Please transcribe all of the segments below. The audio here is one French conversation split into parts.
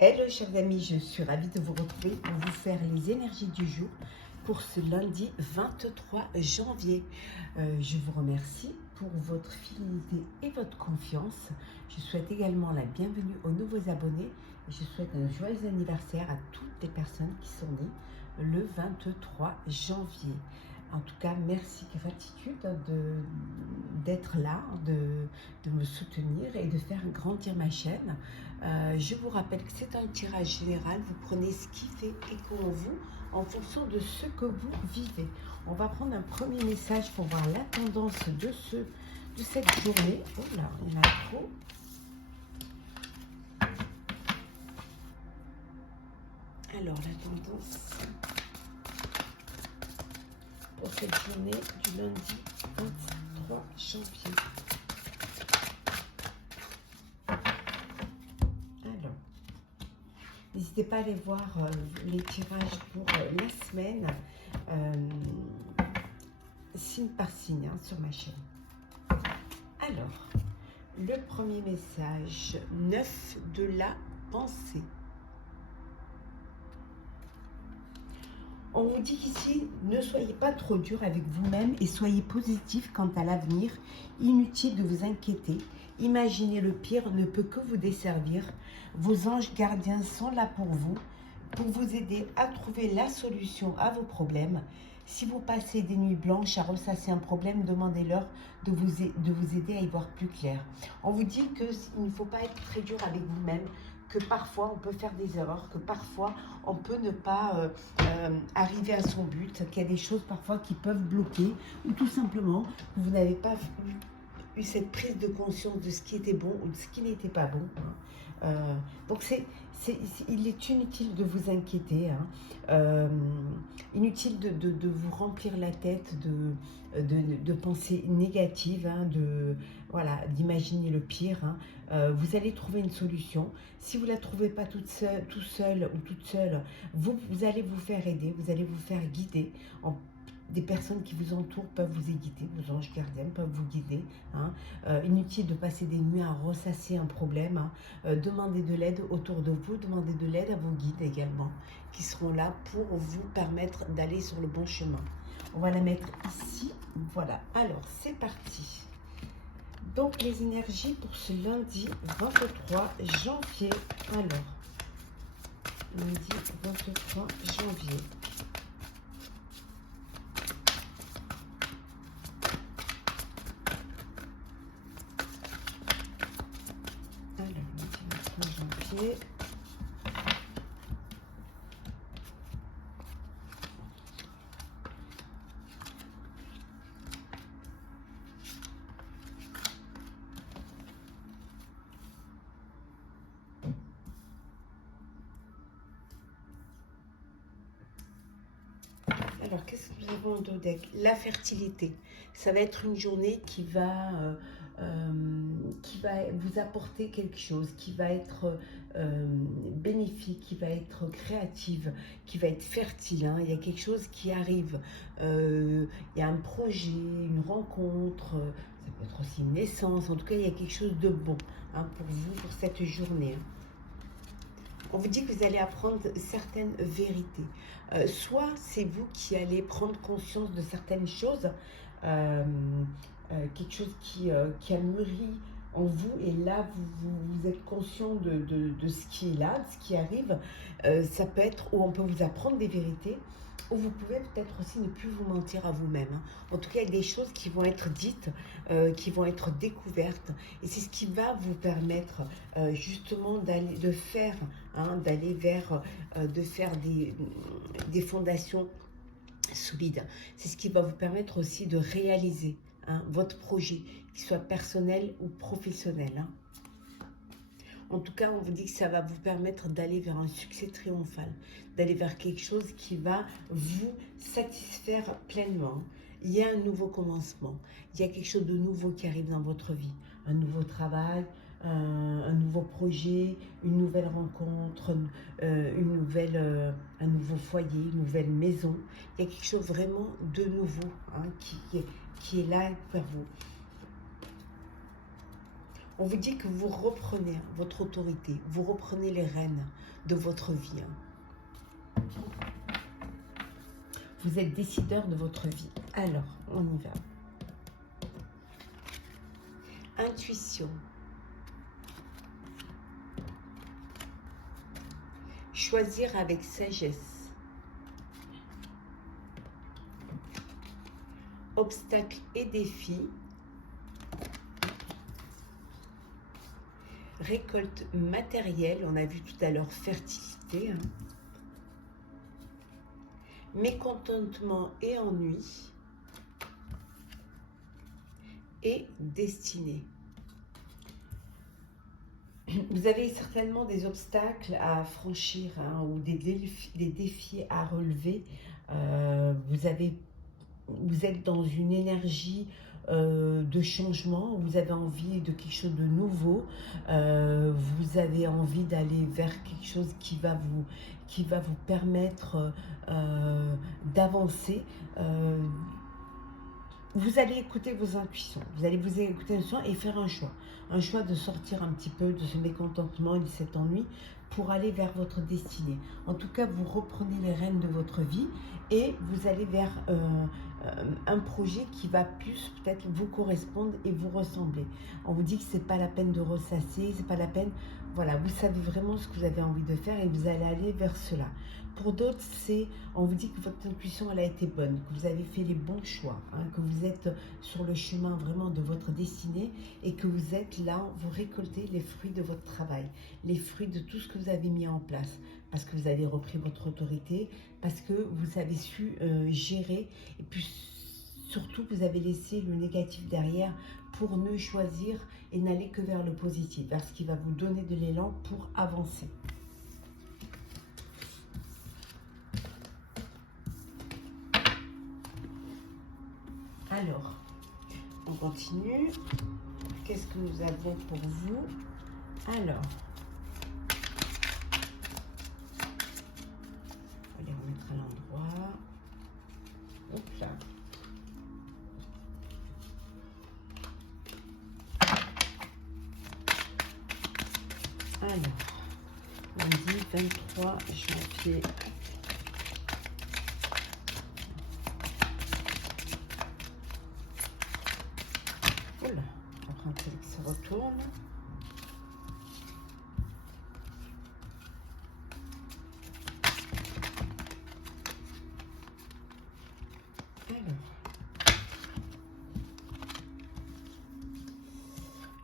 Hello chers amis, je suis ravie de vous retrouver pour vous faire les énergies du jour pour ce lundi 23 janvier. Je vous remercie pour votre fidélité et votre confiance. Je souhaite également la bienvenue aux nouveaux abonnés et je souhaite un joyeux anniversaire à toutes les personnes qui sont nées le 23 janvier. En tout cas, merci, gratitude d'être là, de me soutenir et de faire grandir ma chaîne. Je vous rappelle que c'est un tirage général. Vous prenez ce qui fait écho en vous en fonction de ce que vous vivez. On va prendre un premier message pour voir la tendance de cette journée. Oh là, il y en a trop. Alors, la tendance pour cette journée du lundi 23 janvier. Alors, n'hésitez pas à aller voir les tirages pour la semaine, signe par signe, hein, sur ma chaîne. Alors, le premier message, 9 de la pensée. On vous dit qu'ici, ne soyez pas trop dur avec vous-même et soyez positif quant à l'avenir. Inutile de vous inquiéter. Imaginer le pire ne peut que vous desservir. Vos anges gardiens sont là pour vous aider à trouver la solution à vos problèmes. Si vous passez des nuits blanches à ressasser un problème, demandez-leur de vous aider à y voir plus clair. On vous dit qu'il ne faut pas être très dur avec vous-même, que parfois on peut faire des erreurs, que parfois on peut ne pas arriver à son but, qu'il y a des choses parfois qui peuvent bloquer, ou tout simplement que vous n'avez pas eu cette prise de conscience de ce qui était bon ou de ce qui n'était pas bon. Donc il est inutile de vous inquiéter, hein. Inutile de vous remplir la tête de pensées négatives, hein, voilà, d'imaginer le pire, hein. Vous allez trouver une solution. Si vous ne la trouvez pas tout seul ou toute seule, vous allez vous faire aider, vous allez vous faire guider. Des personnes qui vous entourent peuvent vous guider, vos anges gardiens peuvent vous guider, hein. Inutile de passer des nuits à ressasser un problème, hein. Demandez de l'aide autour de vous, demandez de l'aide à vos guides également, qui seront là pour vous permettre d'aller sur le bon chemin. On va la mettre ici, voilà. Alors, c'est parti. Donc, les énergies pour ce lundi 23 janvier. Alors, lundi 23 janvier. Alors, lundi 23 janvier. Alors, qu'est-ce que nous avons dans le deck? La fertilité. Ça va être une journée qui va vous apporter quelque chose, qui va être bénéfique, qui va être créative, qui va être fertile, hein. Il y a quelque chose qui arrive. Il y a un projet, une rencontre, ça peut être aussi une naissance. En tout cas, il y a quelque chose de bon, hein, pour vous, pour cette journée, hein. On vous dit que vous allez apprendre certaines vérités. Soit c'est vous qui allez prendre conscience de certaines choses, quelque chose qui a mûri en vous, et là vous êtes conscient de ce qui est là, de ce qui arrive. Ça peut être, ou on peut vous apprendre des vérités, ou vous pouvez peut-être aussi ne plus vous mentir à vous-même, hein. En tout cas, il y a des choses qui vont être dites, qui vont être découvertes. Et c'est ce qui va vous permettre justement de faire des fondations solides. C'est ce qui va vous permettre aussi de réaliser, hein, votre projet, qu'il soit personnel ou professionnel, hein. En tout cas, on vous dit que ça va vous permettre d'aller vers un succès triomphal, d'aller vers quelque chose qui va vous satisfaire pleinement. Il y a un nouveau commencement, il y a quelque chose de nouveau qui arrive dans votre vie, un nouveau travail, un nouveau projet, une nouvelle rencontre, un nouveau foyer, une nouvelle maison. Il y a quelque chose vraiment de nouveau, hein, qui est là pour vous. On vous dit que vous reprenez votre autorité, vous reprenez les rênes de votre vie. Vous êtes décideur de votre vie. Alors, on y va. Intuition. Choisir avec sagesse. Obstacles et défis. Récolte matérielle, on a vu tout à l'heure fertilité. Mécontentement et ennui. Et destinée. Vous avez certainement des obstacles à franchir ou des défis à relever. Vous êtes dans une énergie de changement, vous avez envie de quelque chose de nouveau, vous avez envie d'aller vers quelque chose qui va vous permettre d'avancer. Vous allez écouter vos intuitions, vous allez vous écouter et faire un choix de sortir un petit peu de ce mécontentement et de cet ennui pour aller vers votre destinée. En tout cas, vous reprenez les rênes de votre vie et vous allez vers un projet qui va plus peut-être vous correspondre et vous ressembler. On vous dit que c'est pas la peine de ressasser, c'est pas la peine. Voilà, vous savez vraiment ce que vous avez envie de faire et vous allez aller vers cela. Pour d'autres, on vous dit que votre intuition elle a été bonne, que vous avez fait les bons choix, que vous êtes sur le chemin vraiment de votre destinée et que vous êtes là, vous récoltez les fruits de votre travail, les fruits de tout ce que vous avez mis en place, parce que vous avez repris votre autorité, parce que vous avez su gérer et puis surtout vous avez laissé le négatif derrière pour ne choisir et n'aller que vers le positif, vers ce qui va vous donner de l'élan pour avancer. Alors, on continue. Qu'est-ce que nous avons pour vous? Alors, on va les remettre à l'endroit. Hop là. Alors, lundi 23 janvier. Oula, après un peu que ça retourne.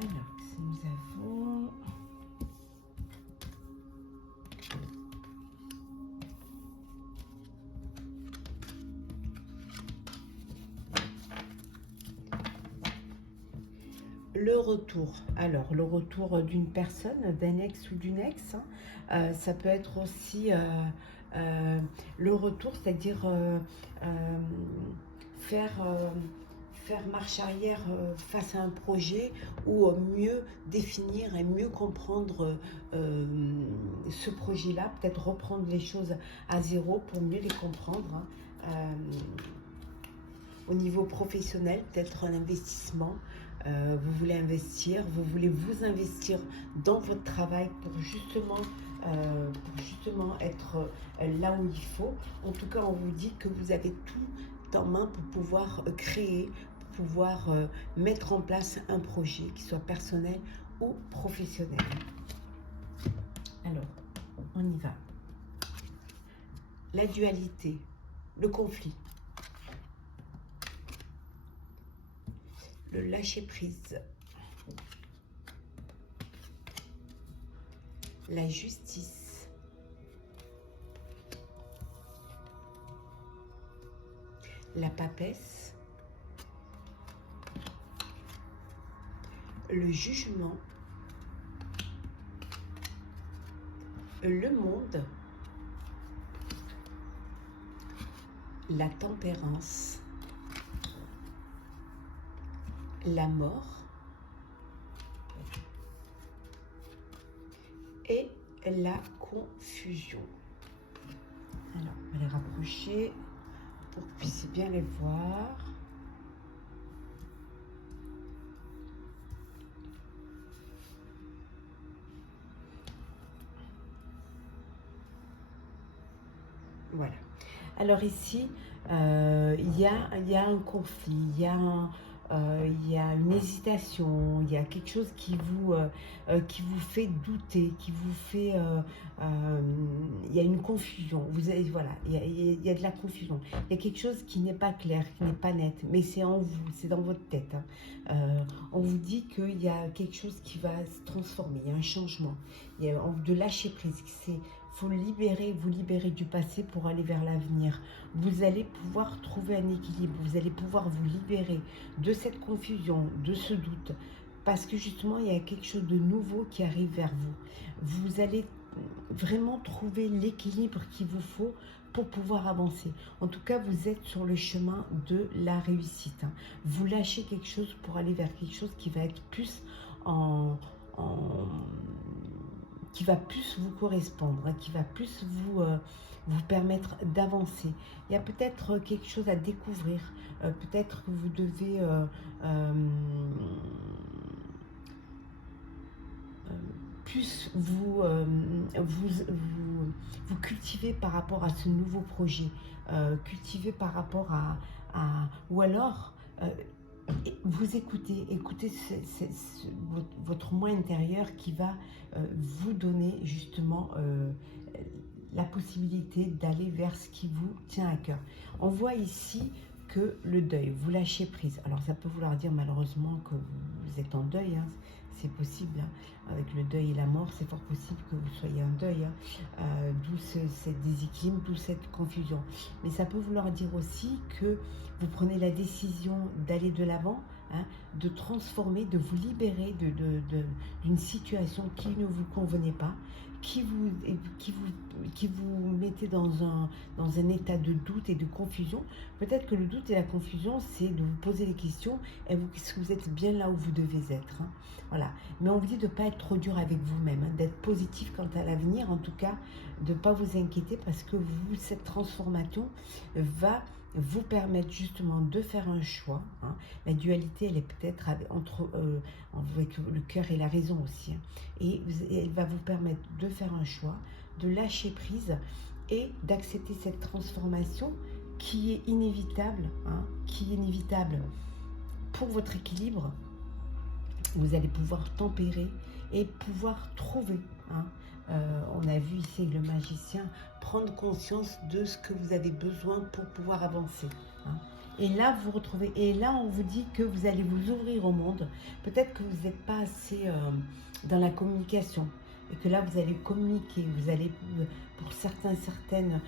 Alors, nous avons... Le retour. Alors, le retour d'une personne, d'un ex ou d'une ex, ça peut être aussi le retour, c'est-à-dire faire marche arrière face à un projet ou mieux définir et mieux comprendre ce projet-là, peut-être reprendre les choses à zéro pour mieux les comprendre. Au niveau professionnel, peut-être un investissement. Vous voulez investir, vous voulez vous investir dans votre travail pour justement être là où il faut. En tout cas, on vous dit que vous avez tout en main pour pouvoir créer, pour pouvoir mettre en place un projet qui soit personnel ou professionnel. Alors, on y va. La dualité, le conflit. Le lâcher-prise, la justice, la papesse, le jugement, le monde, la tempérance, la mort et la confusion. Alors, on va les rapprocher pour que vous puissiez bien les voir. Voilà. Alors ici, il y a un conflit, il y a une hésitation, il y a quelque chose qui vous fait douter, qui vous fait... il y a une confusion. Vous avez, voilà, il y a de la confusion. Il y a quelque chose qui n'est pas clair, qui n'est pas net, mais c'est en vous, c'est dans votre tête. Hein. On vous dit qu'il y a quelque chose qui va se transformer, il y a un changement. Il y a de lâcher prise. Faut vous libérer du passé pour aller vers l'avenir. Vous allez pouvoir trouver un équilibre, vous allez pouvoir vous libérer de cette confusion, de ce doute, parce que justement, il y a quelque chose de nouveau qui arrive vers vous. Vous allez vraiment trouver l'équilibre qu'il vous faut pour pouvoir avancer. En tout cas, vous êtes sur le chemin de la réussite. Hein. Vous lâchez quelque chose pour aller vers quelque chose qui va être plus qui va plus vous correspondre, hein, qui va plus vous permettre d'avancer. Il y a peut-être quelque chose à découvrir, peut-être que vous devez plus vous cultiver par rapport à ce nouveau projet, cultiver par rapport ou alors vous écoutez votre moi intérieur qui va vous donner justement la possibilité d'aller vers ce qui vous tient à cœur. On voit ici que le deuil, vous lâchez prise. Alors ça peut vouloir dire malheureusement que vous êtes en deuil, hein. C'est possible, hein. Avec le deuil et la mort, c'est fort possible que vous soyez en deuil, hein. D'où ce déséquilibre, d'où cette confusion. Mais ça peut vouloir dire aussi que vous prenez la décision d'aller de l'avant, hein, de transformer, de vous libérer d'une situation qui ne vous convenait pas, qui vous mettez dans un état de doute et de confusion. Peut-être que le doute et la confusion, c'est de vous poser les questions, est-ce que vous êtes bien là où vous devez être, hein? Voilà. Mais on vous dit de ne pas être trop dur avec vous-même, hein, d'être positif quant à l'avenir, en tout cas, de ne pas vous inquiéter parce que cette transformation va vous permettre justement de faire un choix. Hein. La dualité, elle est peut-être entre avec le cœur et la raison aussi. Hein. Et elle va vous permettre de faire un choix, de lâcher prise et d'accepter cette transformation qui est inévitable, hein, qui est inévitable pour votre équilibre. Vous allez pouvoir tempérer et pouvoir trouver. Hein. On a vu ici le magicien prendre conscience de ce que vous avez besoin pour pouvoir avancer. Hein. Et là, vous retrouvez. Et là, on vous dit que vous allez vous ouvrir au monde. Peut-être que vous n'êtes pas assez dans la communication. Et que là, vous allez communiquer. Vous allez, pour certaines,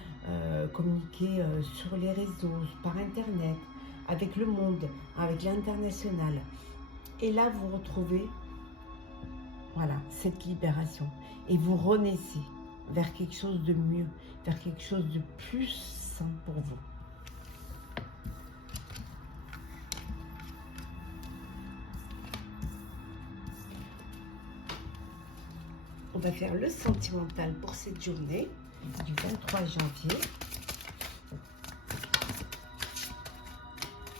communiquer sur les réseaux, par Internet, avec le monde, avec l'international. Et là, vous retrouvez, voilà, cette libération. Et vous renaissez vers quelque chose de mieux, vers quelque chose de plus sain pour vous. On va faire le sentimental pour cette journée du 23 janvier.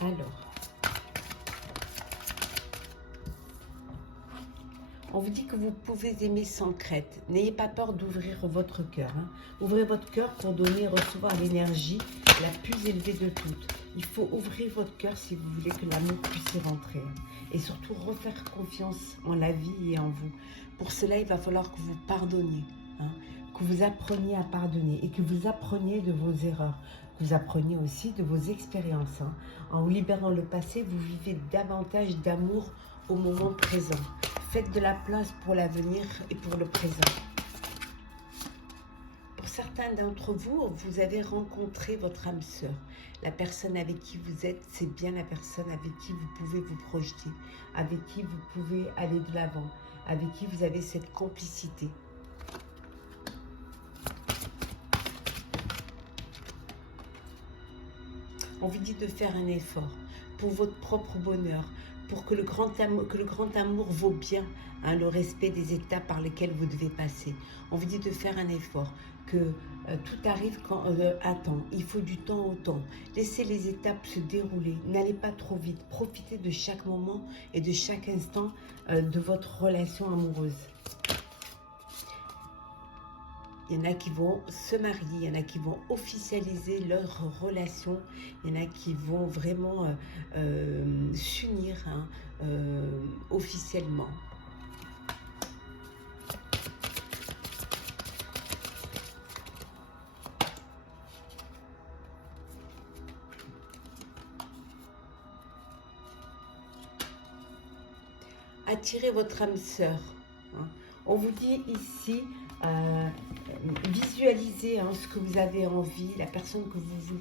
Alors, on vous dit que vous pouvez aimer sans crainte. N'ayez pas peur d'ouvrir votre cœur. Hein. Ouvrez votre cœur pour donner et recevoir l'énergie la plus élevée de toutes. Il faut ouvrir votre cœur si vous voulez que l'amour puisse y rentrer. Hein. Et surtout, refaire confiance en la vie et en vous. Pour cela, il va falloir que vous pardonniez. Hein, que vous appreniez à pardonner et que vous appreniez de vos erreurs. Que vous appreniez aussi de vos expériences. Hein. En vous libérant le passé, vous vivez davantage d'amour au moment présent. Faites de la place pour l'avenir et pour le présent. Pour certains d'entre vous, vous avez rencontré votre âme sœur. La personne avec qui vous êtes, c'est bien la personne avec qui vous pouvez vous projeter, avec qui vous pouvez aller de l'avant, avec qui vous avez cette complicité. On vous dit de faire un effort pour votre propre bonheur, pour que le grand amour vaut bien, hein, le respect des étapes par lesquelles vous devez passer. On vous dit de faire un effort, que tout arrive à temps. Il faut du temps au temps. Laissez les étapes se dérouler. N'allez pas trop vite. Profitez de chaque moment et de chaque instant de votre relation amoureuse. Il y en a qui vont se marier, il y en a qui vont officialiser leur relation, il y en a qui vont vraiment s'unir hein, officiellement. Attirez votre âme sœur. Hein. On vous dit ici, visualisez hein, ce que vous avez envie, la personne que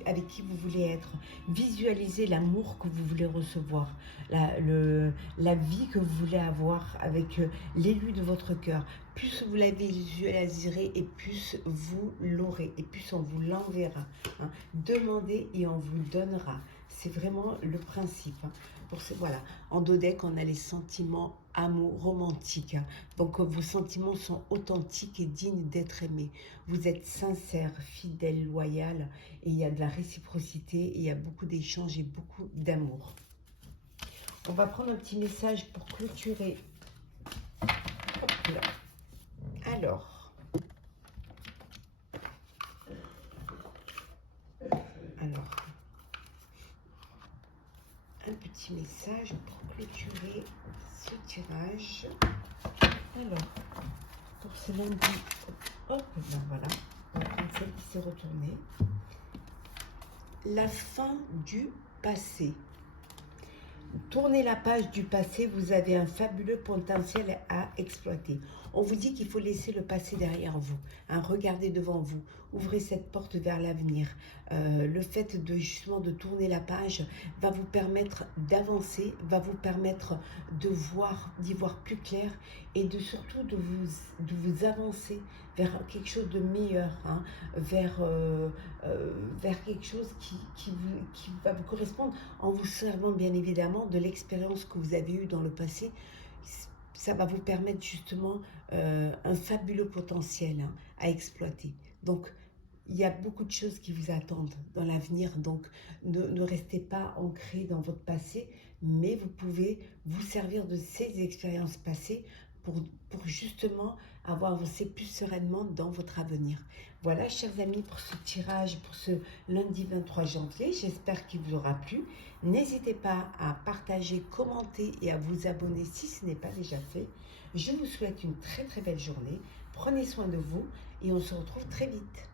avec qui vous voulez être. Visualisez l'amour que vous voulez recevoir, la vie que vous voulez avoir avec l'élu de votre cœur. Plus vous la visualiserez et plus vous l'aurez et plus on vous l'enverra. Hein. Demandez et on vous donnera. C'est vraiment le principe. Hein. Voilà, en dodec, on a les sentiments amour romantiques. Hein. Donc, vos sentiments sont authentiques et dignes d'être aimés. Vous êtes sincère, fidèle, loyal, et il y a de la réciprocité, et il y a beaucoup d'échanges et beaucoup d'amour. On va prendre un petit message pour clôturer. Hop là. Alors. Un petit message pour clôturer ce tirage. Alors, pour ce lundi, hop, ben voilà, on va prendre celle qui s'est retournée. La fin du passé. Tournez la page du passé, vous avez un fabuleux potentiel à exploiter. On vous dit qu'il faut laisser le passé derrière vous, hein, regardez devant vous, ouvrez cette porte vers l'avenir. Le fait de justement de tourner la page va vous permettre d'avancer, va vous permettre de voir, d'y voir plus clair et de surtout de vous avancer vers quelque chose de meilleur, hein, vers quelque chose qui va vous correspondre en vous servant bien évidemment de l'expérience que vous avez eue dans le passé. Ça va vous permettre justement un fabuleux potentiel hein, à exploiter. Donc, il y a beaucoup de choses qui vous attendent dans l'avenir, donc ne restez pas ancré dans votre passé, mais vous pouvez vous servir de ces expériences passées pour justement avancer plus sereinement dans votre avenir. Voilà, chers amis, pour ce tirage, pour ce lundi 23 janvier. J'espère qu'il vous aura plu. N'hésitez pas à partager, commenter et à vous abonner si ce n'est pas déjà fait. Je vous souhaite une très très belle journée. Prenez soin de vous et on se retrouve très vite.